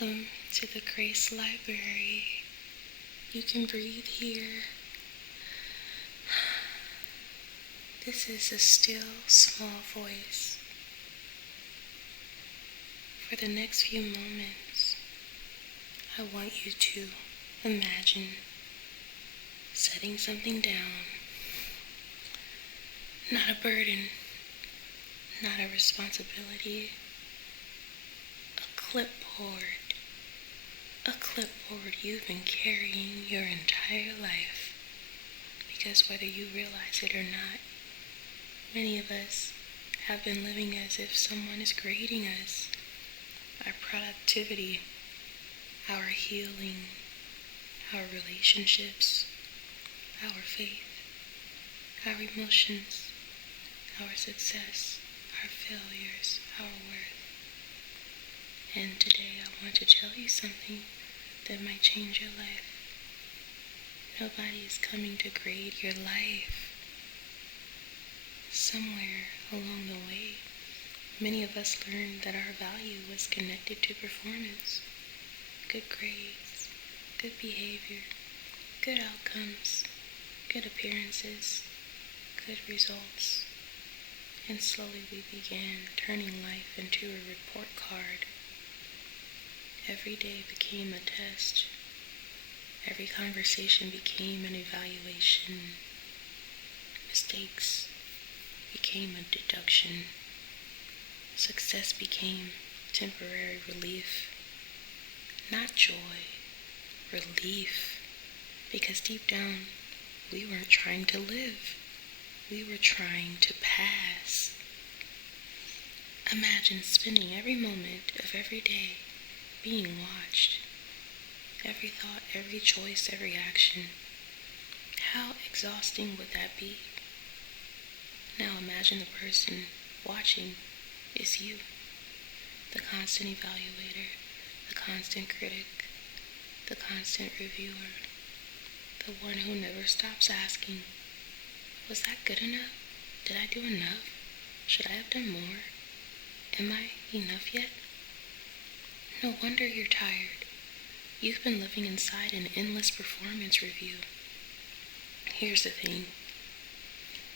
Welcome to the Grace Library. You can breathe here. This is a still, small voice. For the next few moments, I want you to imagine setting something down. Not a burden, not a responsibility. A clipboard you've been carrying your entire life. Because whether you realize it or not, many of us have been living as if someone is grading us. Our productivity, our healing, our relationships, our faith, our emotions, our success, our failures, our worth. And today I want to tell you something that might change your life. Nobody is coming to grade your life. Somewhere along the way, many of us learned that our value was connected to performance, good grades, good behavior, good outcomes, good appearances, good results. And slowly we began turning life into a report card. Every day became a test. Every conversation became an evaluation. Mistakes became a deduction. Success became temporary relief. Not joy, relief. Because deep down, we weren't trying to live. We were trying to pass. Imagine spending every moment of every day being watched. Every thought, every choice, every action. How exhausting would that be? Now imagine the person watching is you. The constant evaluator, the constant critic, the constant reviewer. The one who never stops asking, was that good enough? Did I do enough? Should I have done more? Am I enough yet? No wonder you're tired. You've been living inside an endless performance review. Here's the thing.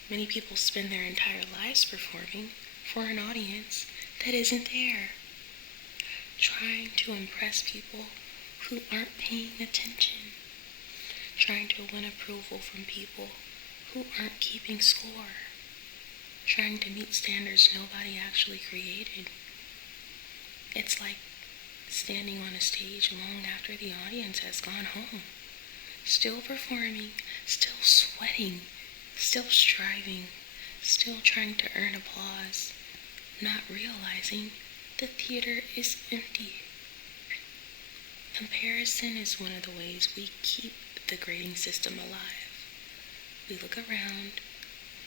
Many people spend their entire lives performing for an audience that isn't there. Trying to impress people who aren't paying attention. Trying to win approval from people who aren't keeping score. Trying to meet standards nobody actually created. It's like standing on a stage long after the audience has gone home. Still performing, still sweating, still striving, still trying to earn applause, not realizing the theater is empty. Comparison is one of the ways we keep the grading system alive. We look around,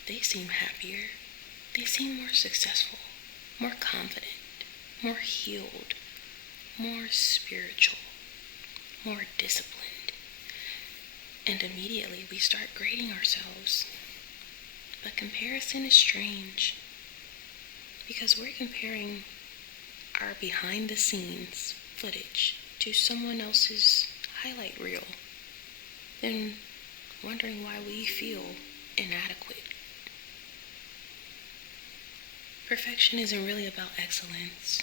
they seem happier, they seem more successful, more confident, more healed, more spiritual, more disciplined. And immediately we start grading ourselves. But comparison is strange because we're comparing our behind the scenes footage to someone else's highlight reel, then wondering why we feel inadequate. Perfection isn't really about excellence.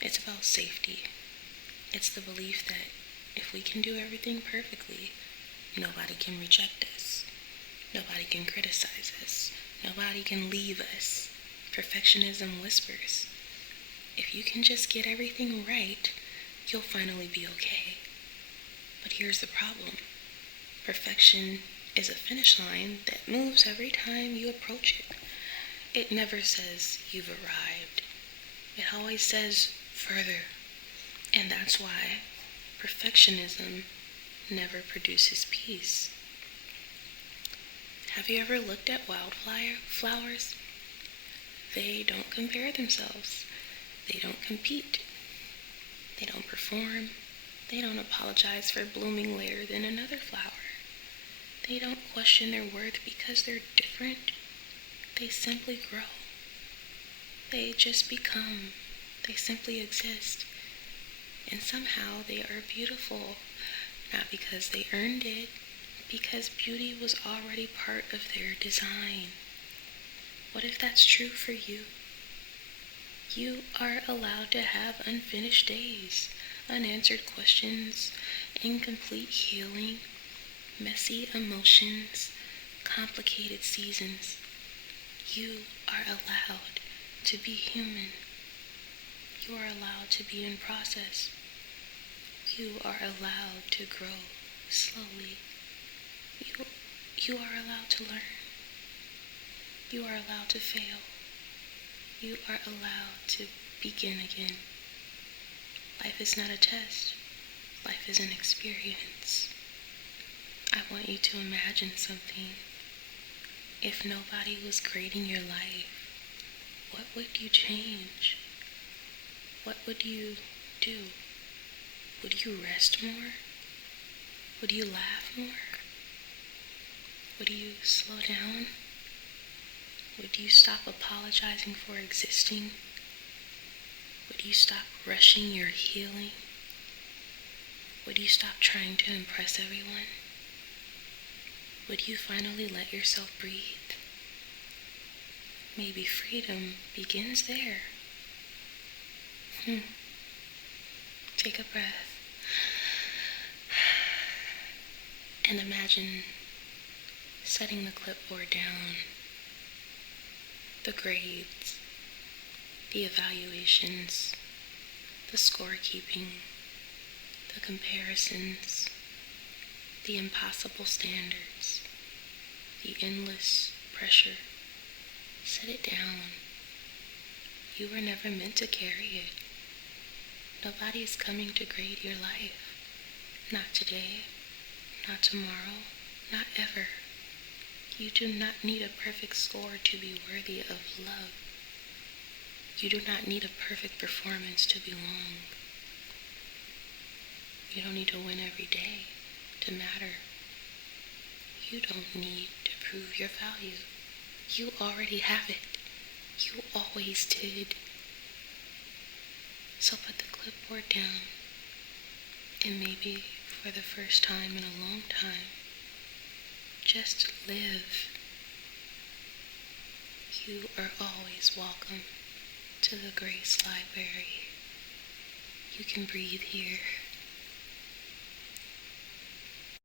It's about safety. It's the belief that if we can do everything perfectly, nobody can reject us. Nobody can criticize us. Nobody can leave us. Perfectionism whispers, if you can just get everything right, you'll finally be okay. But here's the problem. Perfection is a finish line that moves every time you approach it. It never says you've arrived. It always says further. And that's why perfectionism never produces peace. Have you ever looked at wildflowers? They don't compare themselves. They don't compete. They don't perform. They don't apologize for blooming later than another flower. They don't question their worth because they're different. They simply grow. They just become. They simply exist. And somehow they are beautiful, not because they earned it, because beauty was already part of their design. What if that's true for you? You are allowed to have unfinished days, unanswered questions, incomplete healing, messy emotions, complicated seasons. You are allowed to be human. You are allowed to be in process. You are allowed to grow slowly. You are allowed to learn. You are allowed to fail. You are allowed to begin again. Life is not a test. Life is an experience. I want you to imagine something. If nobody was grading your life, what would you change? What would you do? Would you rest more? Would you laugh more? Would you slow down? Would you stop apologizing for existing? Would you stop rushing your healing? Would you stop trying to impress everyone? Would you finally let yourself breathe? Maybe freedom begins there. Take a breath. And imagine setting the clipboard down, the grades, the evaluations, the scorekeeping, the comparisons, the impossible standards, the endless pressure. Set it down. You were never meant to carry it. Nobody is coming to grade your life. Not today, not tomorrow, not ever. You do not need a perfect score to be worthy of love. You do not need a perfect performance to belong. You don't need to win every day to matter. You don't need to prove your value. You already have it. You always did. So put the clipboard down, and maybe for the first time in a long time, just live. You are always welcome to the Grace Library. You can breathe here.